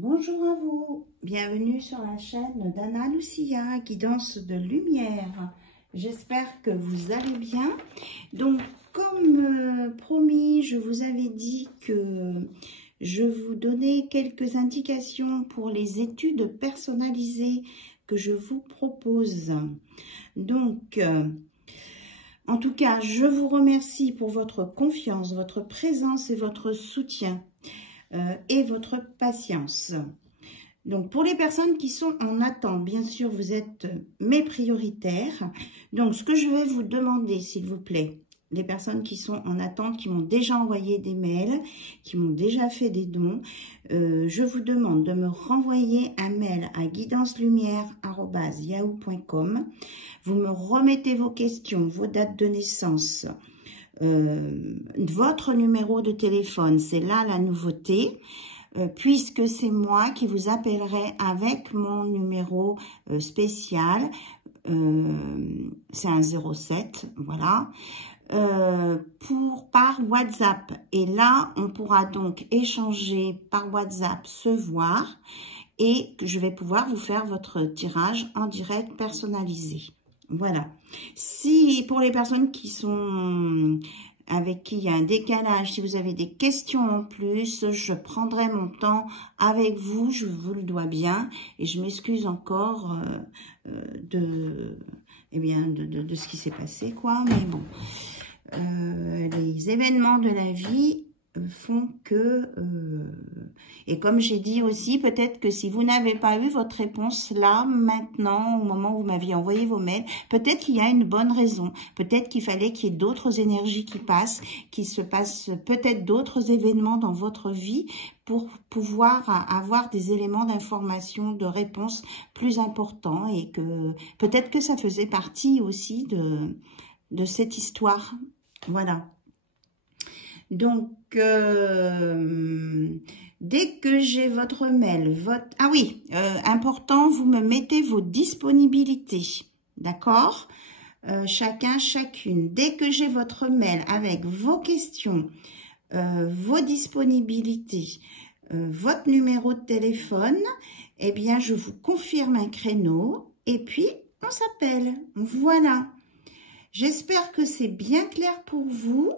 Bonjour à vous, bienvenue sur la chaîne d'Anna Lucia, guidance de lumière. J'espère que vous allez bien. Donc, comme promis, je vous avais dit que je vous donnais quelques indications pour les études personnalisées que je vous propose. Donc, en tout cas, je vous remercie pour votre confiance, votre présence et votre soutien. Et votre patience. Donc, pour les personnes qui sont en attente, bien sûr, vous êtes mes prioritaires. Donc, ce que je vais vous demander, s'il vous plaît, les personnes qui sont en attente, qui m'ont déjà envoyé des mails, qui m'ont déjà fait des dons, je vous demande de me renvoyer un mail à guidancelumière@yahoo.com. Vous me remettez vos questions, vos dates de naissance, votre numéro de téléphone, c'est là la nouveauté, puisque c'est moi qui vous appellerai avec mon numéro spécial, c'est un 07, voilà, par WhatsApp. Et là, on pourra donc échanger par WhatsApp, se voir, et je vais pouvoir vous faire votre tirage en direct personnalisé. Voilà. Si pour les personnes qui sont avec qui il y a un décalage, si vous avez des questions en plus, je prendrai mon temps avec vous, je vous le dois bien, et je m'excuse encore de ce qui s'est passé, quoi. Mais bon, les événements de la vie font que, et comme j'ai dit aussi, peut-être que si vous n'avez pas eu votre réponse là, maintenant, au moment où vous m'aviez envoyé vos mails, peut-être qu'il y a une bonne raison, peut-être qu'il fallait qu'il y ait d'autres énergies qui passent, qu'il se passe peut-être d'autres événements dans votre vie pour pouvoir avoir des éléments d'information, de réponse plus importants, et que peut-être que ça faisait partie aussi de cette histoire. Voilà. Donc, dès que j'ai votre mail, ah oui, important, vous me mettez vos disponibilités, d'accord? Chacun, chacune. Dès que j'ai votre mail avec vos questions, vos disponibilités, votre numéro de téléphone, eh bien, je vous confirme un créneau et puis on s'appelle. Voilà. J'espère que c'est bien clair pour vous.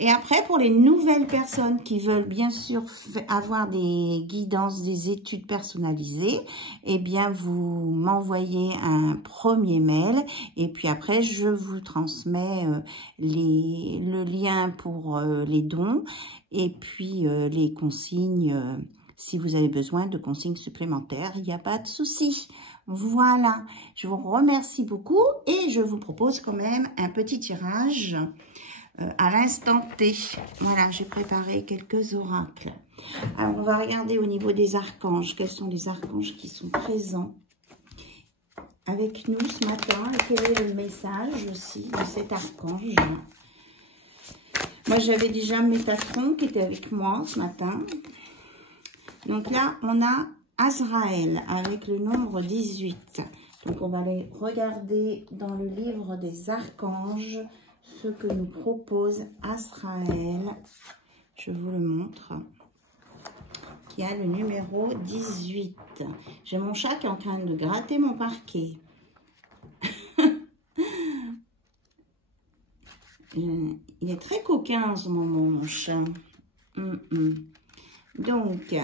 Et après, pour les nouvelles personnes qui veulent bien sûr avoir des guidances, des études personnalisées, eh bien, vous m'envoyez un premier mail. Et puis après, je vous transmets le lien pour les dons et puis les consignes. Si vous avez besoin de consignes supplémentaires, il n'y a pas de souci. Voilà, je vous remercie beaucoup et je vous propose quand même un petit tirage à l'instant T. Voilà, j'ai préparé quelques oracles. Alors, on va regarder au niveau des archanges. Quels sont les archanges qui sont présents avec nous ce matin? Et quel est le message aussi de cet archange? Moi, j'avais déjà Métatron qui était avec moi ce matin. Donc là, on a Azraël avec le nombre 18. Donc, on va aller regarder dans le livre des archanges ce que nous propose Azraël. Je vous le montre. Qui a le numéro 18. J'ai mon chat qui est en train de gratter mon parquet. Il est très coquin en ce moment, mon chat. Donc,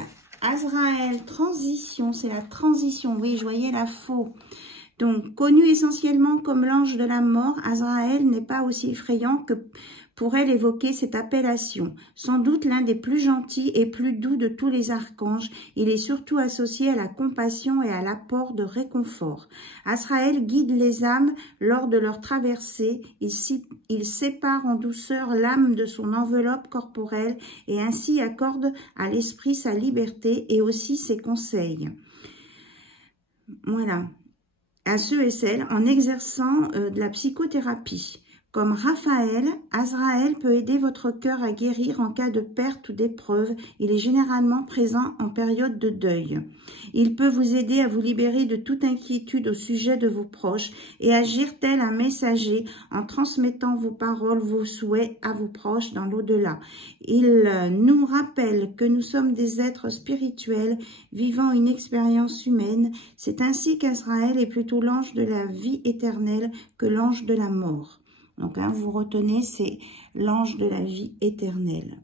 Azraël, transition, c'est la transition. Oui, je voyais la faux. Donc, connu essentiellement comme l'ange de la mort, Azraël n'est pas aussi effrayant que pourrait l'évoquer cette appellation. Sans doute l'un des plus gentils et plus doux de tous les archanges, il est surtout associé à la compassion et à l'apport de réconfort. Azraël guide les âmes lors de leur traversée. Il sépare en douceur l'âme de son enveloppe corporelle et ainsi accorde à l'esprit sa liberté et aussi ses conseils. Voilà. À ceux et celles en exerçant de la psychothérapie. Comme Raphaël, Azraël peut aider votre cœur à guérir en cas de perte ou d'épreuve. Il est généralement présent en période de deuil. Il peut vous aider à vous libérer de toute inquiétude au sujet de vos proches et agir tel un messager en transmettant vos paroles, vos souhaits à vos proches dans l'au-delà. Il nous rappelle que nous sommes des êtres spirituels vivant une expérience humaine. C'est ainsi qu'Azraël est plutôt l'ange de la vie éternelle que l'ange de la mort. Donc, vous retenez, c'est l'ange de la vie éternelle.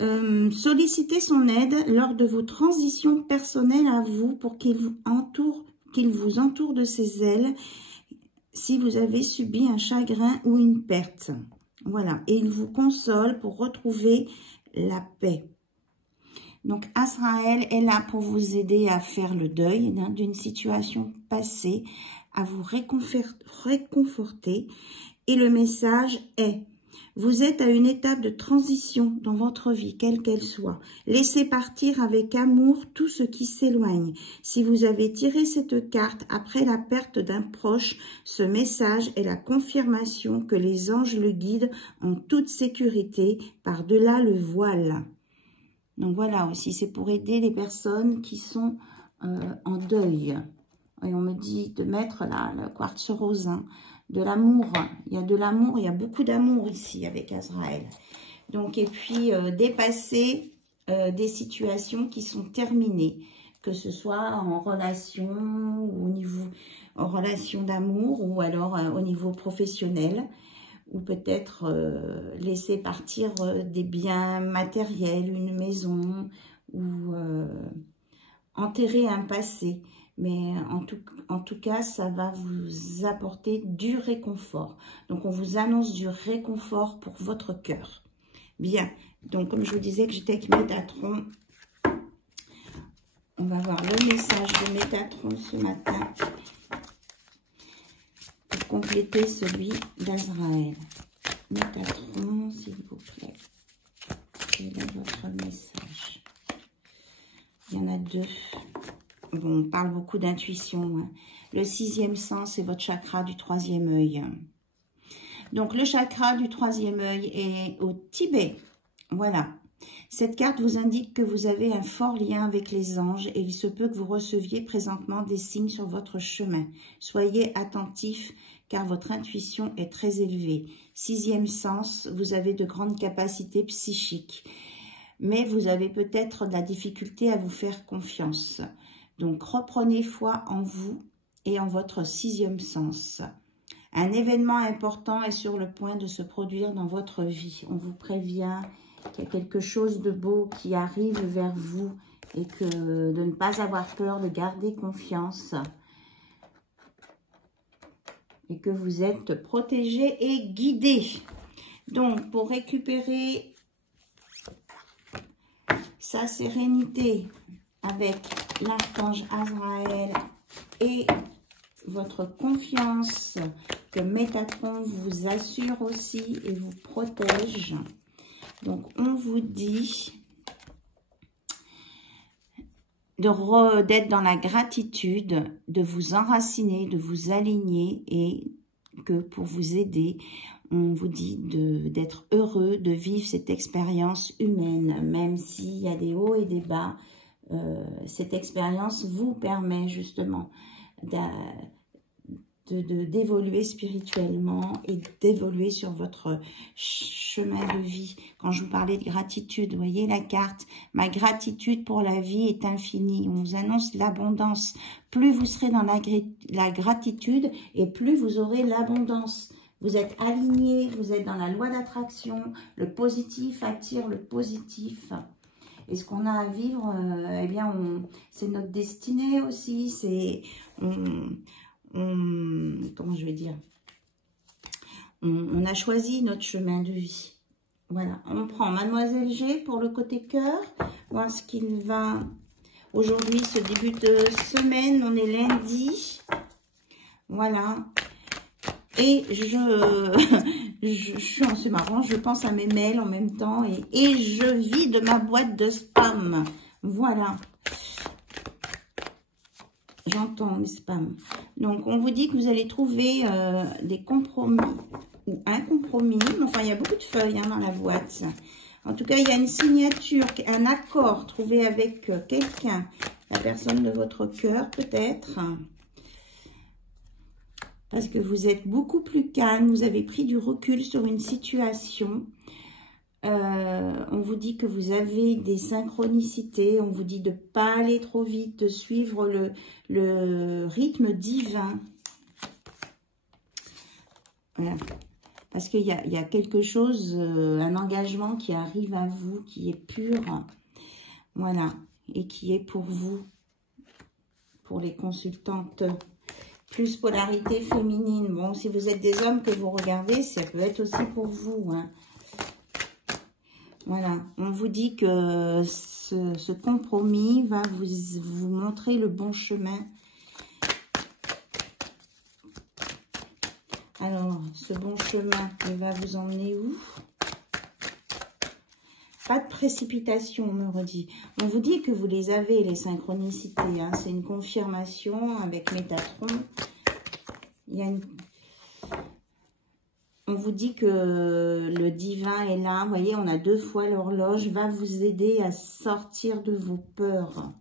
Sollicitez son aide lors de vos transitions personnelles à vous pour qu'il vous entoure de ses ailes si vous avez subi un chagrin ou une perte. Voilà, et il vous console pour retrouver la paix. Donc, Azraël est là pour vous aider à faire le deuil d'une situation passée, à vous réconforter. Et le message est, vous êtes à une étape de transition dans votre vie, quelle qu'elle soit. Laissez partir avec amour tout ce qui s'éloigne. Si vous avez tiré cette carte après la perte d'un proche, ce message est la confirmation que les anges le guident en toute sécurité par-delà le voile. Donc voilà aussi, c'est pour aider les personnes qui sont en deuil. Et on me dit de mettre là le quartz rose, de l'amour. Il y a de l'amour, il y a beaucoup d'amour ici avec Azraël. Donc, et puis dépasser des situations qui sont terminées, que ce soit en relation ou en relation d'amour ou alors au niveau professionnel. Ou peut-être laisser partir des biens matériels, une maison, ou enterrer un passé. Mais en tout cas, ça va vous apporter du réconfort. Donc, on vous annonce du réconfort pour votre cœur. Bien, donc comme je vous disais que j'étais avec Métatron, on va voir le message de Métatron ce matin. Compléter celui d'Azraël. Métatron, s'il vous plaît. Quel est votre message? Il y en a deux. Bon, on parle beaucoup d'intuition. Hein. Le 6e sens, c'est votre chakra du 3e œil. Donc, le chakra du 3e œil est au Tibet. Voilà. Cette carte vous indique que vous avez un fort lien avec les anges et il se peut que vous receviez présentement des signes sur votre chemin. Soyez attentifs car votre intuition est très élevée. 6e sens, vous avez de grandes capacités psychiques, mais vous avez peut-être de la difficulté à vous faire confiance. Donc, reprenez foi en vous et en votre 6e sens. Un événement important est sur le point de se produire dans votre vie. On vous prévient qu'il y a quelque chose de beau qui arrive vers vous et que de ne pas avoir peur, de garder confiance et que vous êtes protégé et guidé. Donc, pour récupérer sa sérénité avec l'archange Azraël et votre confiance que Métatron vous assure aussi et vous protège. Donc, on vous dit d'être dans la gratitude, de vous enraciner, de vous aligner et que pour vous aider, on vous dit d'être heureux, de vivre cette expérience humaine, même s'il y a des hauts et des bas. Cette expérience vous permet justement d'évoluer spirituellement et d'évoluer sur votre chemin de vie. Quand je vous parlais de gratitude, vous voyez la carte, ma gratitude pour la vie est infinie. On vous annonce l'abondance. Plus vous serez dans la gratitude et plus vous aurez l'abondance. Vous êtes aligné, vous êtes dans la loi d'attraction. Le positif attire le positif. Et ce qu'on a à vivre, eh bien, c'est notre destinée aussi. C'est comment je vais dire, on a choisi notre chemin de vie. Voilà, on prend Mademoiselle G pour le côté cœur, voir ce qu'il va. Aujourd'hui, ce début de semaine, on est lundi. Voilà. Et c'est marrant, je pense à mes mails en même temps et je vis de ma boîte de spam. Voilà. J'entends, n'est-ce pas? Donc, on vous dit que vous allez trouver des compromis ou un compromis. Enfin, il y a beaucoup de feuilles dans la boîte. En tout cas, il y a une signature, un accord trouvé avec quelqu'un, la personne de votre cœur peut-être. Parce que vous êtes beaucoup plus calme, vous avez pris du recul sur une situation. On vous dit que vous avez des synchronicités, on vous dit de ne pas aller trop vite, de suivre le rythme divin. Voilà. Parce qu'il y a quelque chose, un engagement qui arrive à vous, qui est pur. Voilà. Et qui est pour vous, pour les consultantes. Plus polarité féminine. Bon, si vous êtes des hommes que vous regardez, ça peut être aussi pour vous, hein. Voilà, on vous dit que ce compromis va vous montrer le bon chemin. Alors, ce bon chemin, il va vous emmener où? Pas de précipitation, on me redit. On vous dit que vous les avez, les synchronicités, hein. C'est une confirmation avec Métatron. Il y a une... On vous dit que le divin est là. Vous voyez, on a 2 fois l'horloge. Va vous aider à sortir de vos peurs.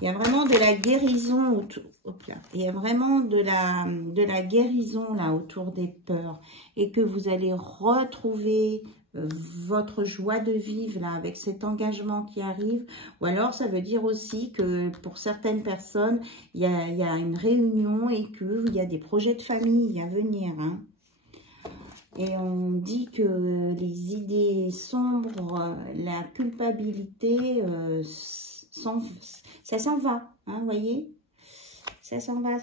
Il y a vraiment de la guérison autour. Hop là. Il y a vraiment de la guérison là autour des peurs. Et que vous allez retrouver votre joie de vivre là avec cet engagement qui arrive. Ou alors ça veut dire aussi que pour certaines personnes, il y a une réunion et qu'il y a des projets de famille à venir, hein. Et on dit que les idées sombres, la culpabilité, ça s'en va, hein, vous voyez? Ça s'en va,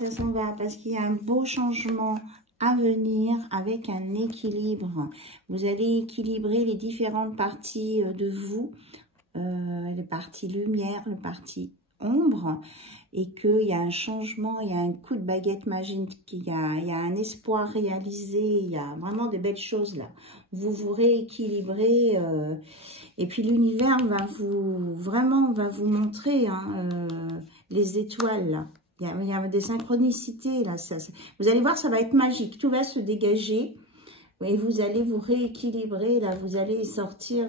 parce qu'il y a un beau changement à venir avec un équilibre. Vous allez équilibrer les différentes parties de vous, les parties lumière, les parties ombre, et qu'il y a un changement, il y a un coup de baguette magique, il y a un espoir réalisé, il y a vraiment des belles choses là. Vous vous rééquilibrez, et puis l'univers va vous montrer, hein, les étoiles là. Il y a des synchronicités là. Vous allez voir, ça va être magique, tout va se dégager, et vous allez vous rééquilibrer là, vous allez sortir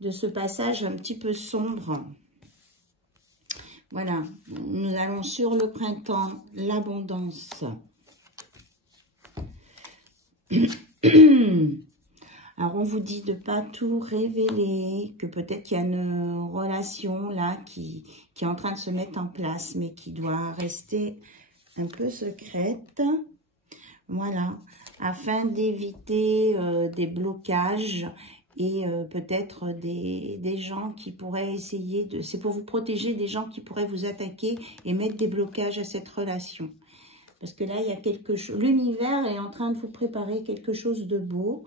de ce passage un petit peu sombre. Voilà, nous allons sur le printemps, l'abondance. Alors, on vous dit de ne pas tout révéler, que peut-être qu'il y a une relation là qui est en train de se mettre en place, mais qui doit rester un peu secrète. Voilà, afin d'éviter des blocages. Et peut-être des gens qui pourraient essayer de... C'est pour vous protéger des gens qui pourraient vous attaquer et mettre des blocages à cette relation. Parce que là, il y a quelque chose... L'univers est en train de vous préparer quelque chose de beau,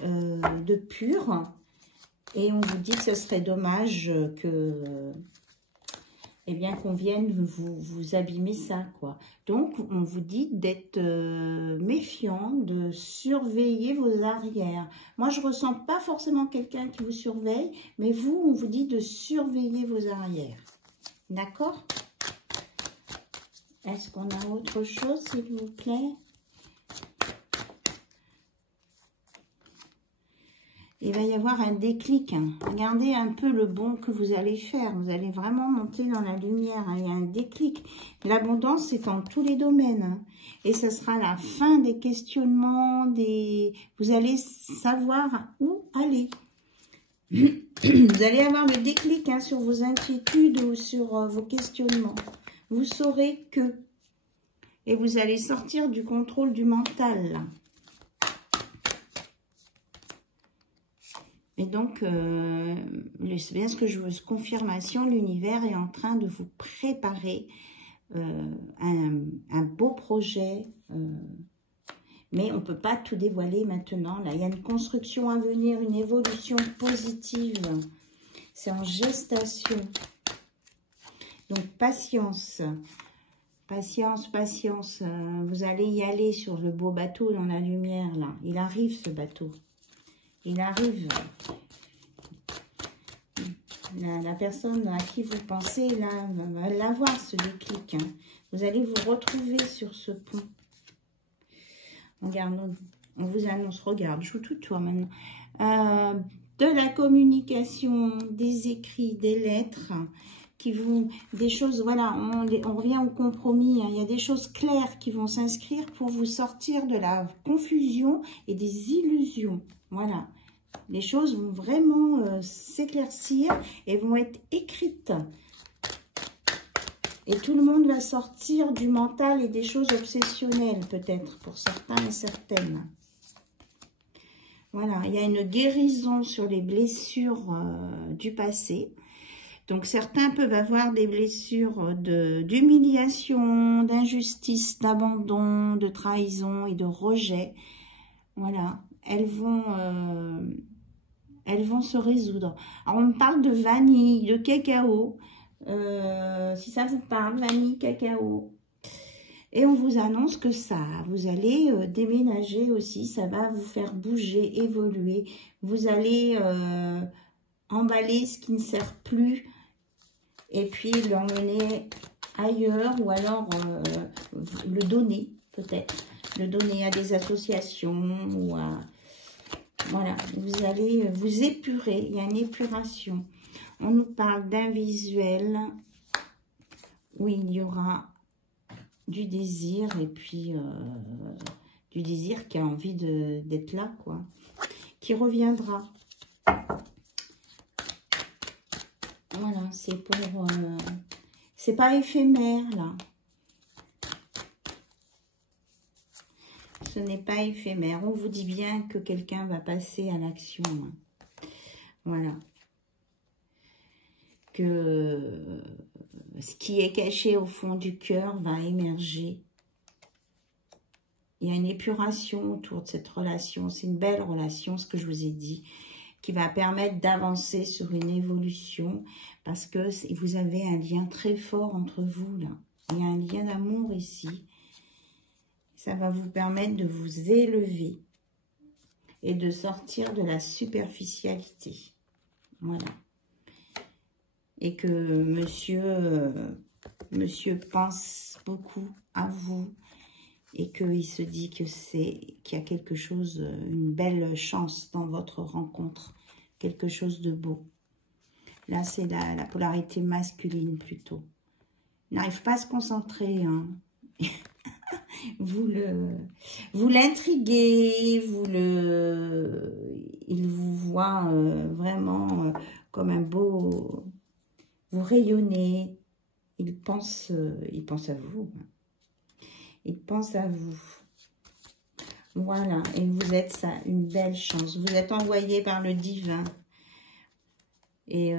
de pur. Et on vous dit que ce serait dommage que... eh bien, qu'on vienne vous abîmer ça, quoi. Donc, on vous dit d'être méfiant, de surveiller vos arrières. Moi, je ne ressens pas forcément quelqu'un qui vous surveille, mais vous, on vous dit de surveiller vos arrières. D'accord? Est-ce qu'on a autre chose, s'il vous plaît? Il va y avoir un déclic, hein. Regardez un peu le bon que vous allez faire. Vous allez vraiment monter dans la lumière, hein. Il y a un déclic. L'abondance, c'est en tous les domaines, hein. Et ce sera la fin des questionnements, vous allez savoir où aller. Vous allez avoir le déclic, hein, sur vos inquiétudes ou sur vos questionnements. Vous saurez que. Et vous allez sortir du contrôle du mental, là. Et donc, c'est bien ce que je veux, confirmation, l'univers est en train de vous préparer un beau projet, mais on ne peut pas tout dévoiler maintenant. Là, il y a une construction à venir, une évolution positive. C'est en gestation. Donc, patience. Patience, patience. Vous allez y aller sur le beau bateau dans la lumière, là. Il arrive, ce bateau. Il arrive. La personne à qui vous pensez, là, va l'avoir, ce déclic. Hein. Vous allez vous retrouver sur ce pont. Regarde, on vous annonce, regarde, je vous tutoie maintenant. De la communication, des écrits, des lettres, qui vont, des choses, voilà, on revient au compromis. Hein. Il y a des choses claires qui vont s'inscrire pour vous sortir de la confusion et des illusions. Voilà. Les choses vont vraiment s'éclaircir et vont être écrites. Et tout le monde va sortir du mental et des choses obsessionnelles, peut-être, pour certains et certaines. Voilà, il y a une guérison sur les blessures du passé. Donc, certains peuvent avoir des blessures d'humiliation, d'injustice, d'abandon, de trahison et de rejet. Voilà, elles vont se résoudre. Alors, on me parle de vanille, de cacao. Si ça vous parle, vanille, cacao. Et on vous annonce que vous allez déménager aussi. Ça va vous faire bouger, évoluer. Vous allez emballer ce qui ne sert plus. Et puis l'emmener ailleurs. Ou alors le donner, peut-être. Le donner à des associations ou à... Voilà, vous allez vous épurer, il y a une épuration. On nous parle d'un visuel où il y aura du désir et puis du désir qui a envie d'être là, quoi, qui reviendra. Voilà, c'est pour... c'est pas éphémère, là. Ce n'est pas éphémère. On vous dit bien que quelqu'un va passer à l'action. Hein. Voilà. Que ce qui est caché au fond du cœur va émerger. Il y a une épuration autour de cette relation. C'est une belle relation, ce que je vous ai dit, qui va permettre d'avancer sur une évolution parce que vous avez un lien très fort entre vous, là. Il y a un lien d'amour ici. Ça va vous permettre de vous élever et de sortir de la superficialité. Voilà. Et que monsieur pense beaucoup à vous et qu'il se dit qu'il y a quelque chose, une belle chance dans votre rencontre, quelque chose de beau. Là, c'est la polarité masculine plutôt. Il n'arrive pas à se concentrer, hein. Vous l'intriguez, il vous voit vraiment comme un beau, vous rayonnez, il pense à vous, il pense à vous, voilà, et vous êtes ça, une belle chance, vous êtes envoyé par le divin, et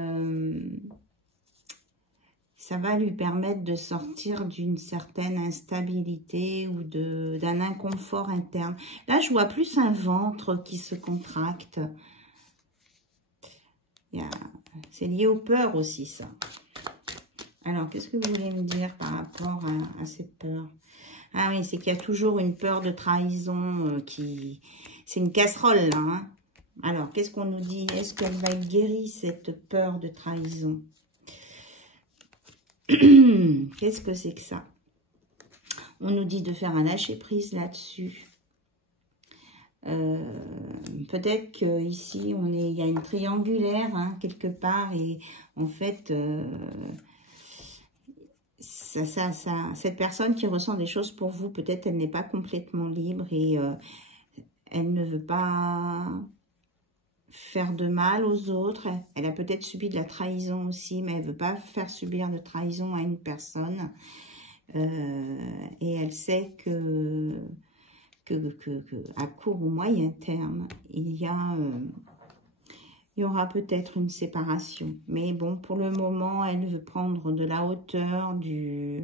ça va lui permettre de sortir d'une certaine instabilité ou d'un inconfort interne. Là, je vois plus un ventre qui se contracte. C'est lié aux peurs aussi, ça. Alors, qu'est-ce que vous voulez me dire par rapport à cette peur? Ah oui, c'est qu'il y a toujours une peur de trahison qui... C'est une casserole, là. Hein. Alors, qu'est-ce qu'on nous dit? Est-ce qu'elle va être guérie, cette peur de trahison? Qu'est-ce que c'est que ça? On nous dit de faire un lâcher-prise là-dessus. Peut-être qu'ici, il y a une triangulaire, hein, quelque part, et en fait, cette personne qui ressent des choses pour vous, peut-être elle n'est pas complètement libre et elle ne veut pas faire de mal aux autres. Elle a peut-être subi de la trahison aussi, mais elle ne veut pas faire subir de trahison à une personne. Et elle sait que à court ou moyen terme, il y aura peut-être une séparation. Mais bon, pour le moment, elle veut prendre de la hauteur, de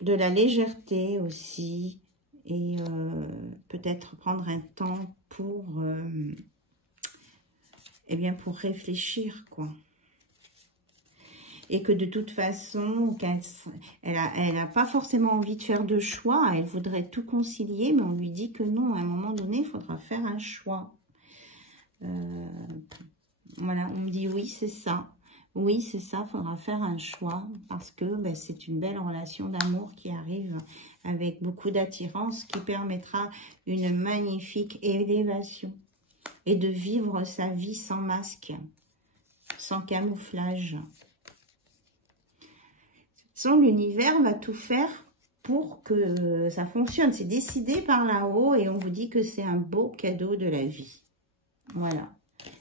la légèreté aussi, et peut-être prendre un temps pour pour réfléchir, quoi. Et que de toute façon, elle a pas forcément envie de faire de choix, elle voudrait tout concilier, mais on lui dit que non, à un moment donné, il faudra faire un choix. Voilà, on me dit oui, c'est ça. Oui, c'est ça, il faudra faire un choix parce que ben, c'est une belle relation d'amour qui arrive avec beaucoup d'attirance qui permettra une magnifique élévation et de vivre sa vie sans masque, sans camouflage. Sans l'univers va tout faire pour que ça fonctionne. C'est décidé par là-haut et on vous dit que c'est un beau cadeau de la vie. Voilà,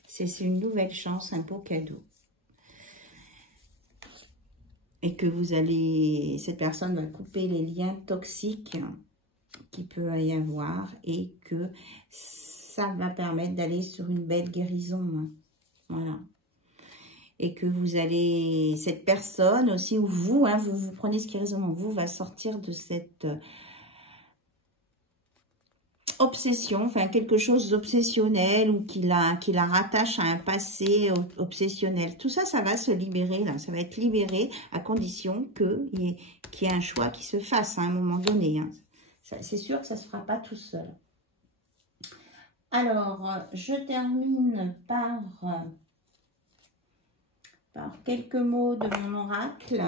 c'est une nouvelle chance, un beau cadeau. Et que vous allez, cette personne va couper les liens toxiques qu'il peut y avoir et que ça va permettre d'aller sur une belle guérison. Voilà. Et que vous allez, cette personne aussi, ou vous, vous prenez ce qui résonne en vous, va sortir de cette obsession, enfin quelque chose d'obsessionnel ou qui la rattache à un passé obsessionnel. Tout ça, ça va se libérer, là, ça va être libéré à condition qu'il y ait un choix qui se fasse à un moment donné. Hein. C'est sûr que ça ne se fera pas tout seul. Alors, je termine par quelques mots de mon oracle.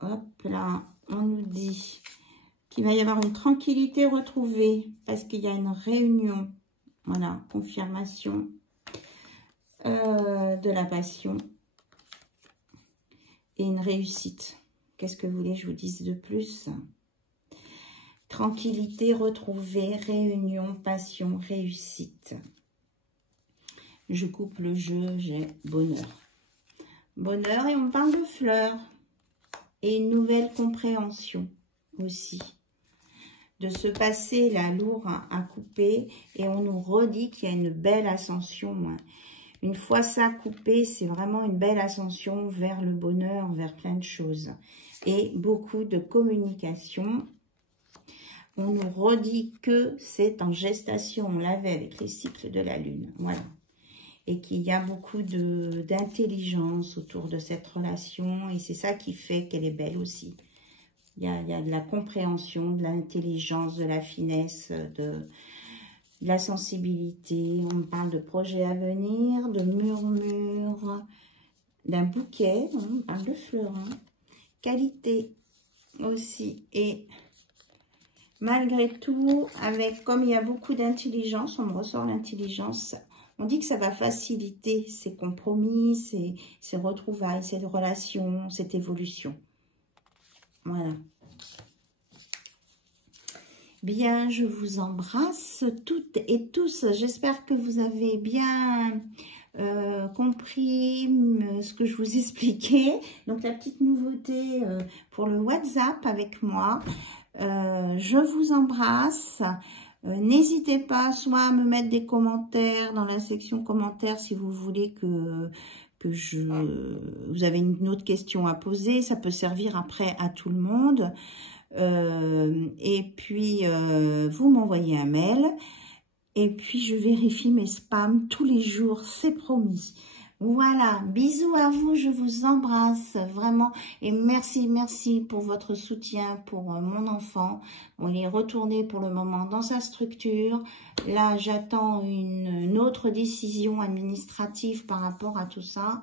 Hop là, on nous dit qu'il va y avoir une tranquillité retrouvée parce qu'il y a une réunion. Voilà, confirmation de la passion et une réussite. Qu'est-ce que vous voulez que je vous dise de plus? Tranquillité retrouvée, réunion, passion, réussite. Je coupe le jeu, j'ai bonheur. Bonheur et on parle de fleurs. Et une nouvelle compréhension aussi. De ce passé là lourd à couper. Et on nous redit qu'il y a une belle ascension. Une fois ça coupé, c'est vraiment une belle ascension vers le bonheur, vers plein de choses. Et beaucoup de communication. On nous redit que c'est en gestation. On l'avait avec les cycles de la lune. Voilà. Et qu'il y a beaucoup d'intelligence autour de cette relation. Et c'est ça qui fait qu'elle est belle aussi. Il y a de la compréhension, de l'intelligence, de la finesse, de la sensibilité. On parle de projets à venir, de murmures, d'un bouquet. On parle de fleurs. Hein. Qualité aussi. Et malgré tout, comme il y a beaucoup d'intelligence, on me ressort l'intelligence. On dit que ça va faciliter ces compromis, ces retrouvailles, ces relations, cette évolution. Voilà. Bien, je vous embrasse toutes et tous. J'espère que vous avez bien compris ce que je vous expliquais. Donc, la petite nouveauté pour le WhatsApp avec moi. Je vous embrasse. N'hésitez pas soit à me mettre des commentaires dans la section commentaires si vous voulez que vous avez une autre question à poser. Ça peut servir après à tout le monde. Et puis, vous m'envoyez un mail. Et puis, je vérifie mes spams tous les jours, c'est promis. Voilà, bisous à vous, je vous embrasse vraiment et merci pour votre soutien pour mon enfant. On est retourné pour le moment dans sa structure. Là, j'attends une autre décision administrative par rapport à tout ça.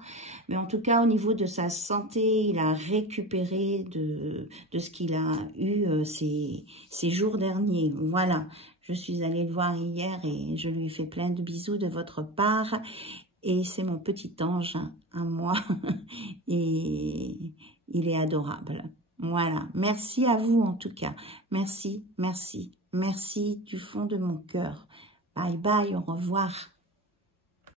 Mais en tout cas, au niveau de sa santé, il a récupéré de ce qu'il a eu ces jours derniers. Voilà, je suis allée le voir hier et je lui ai fait plein de bisous de votre part. Et c'est mon petit ange à moi. Et il est adorable. Voilà. Merci à vous en tout cas. Merci, merci, merci du fond de mon cœur. Bye bye, au revoir.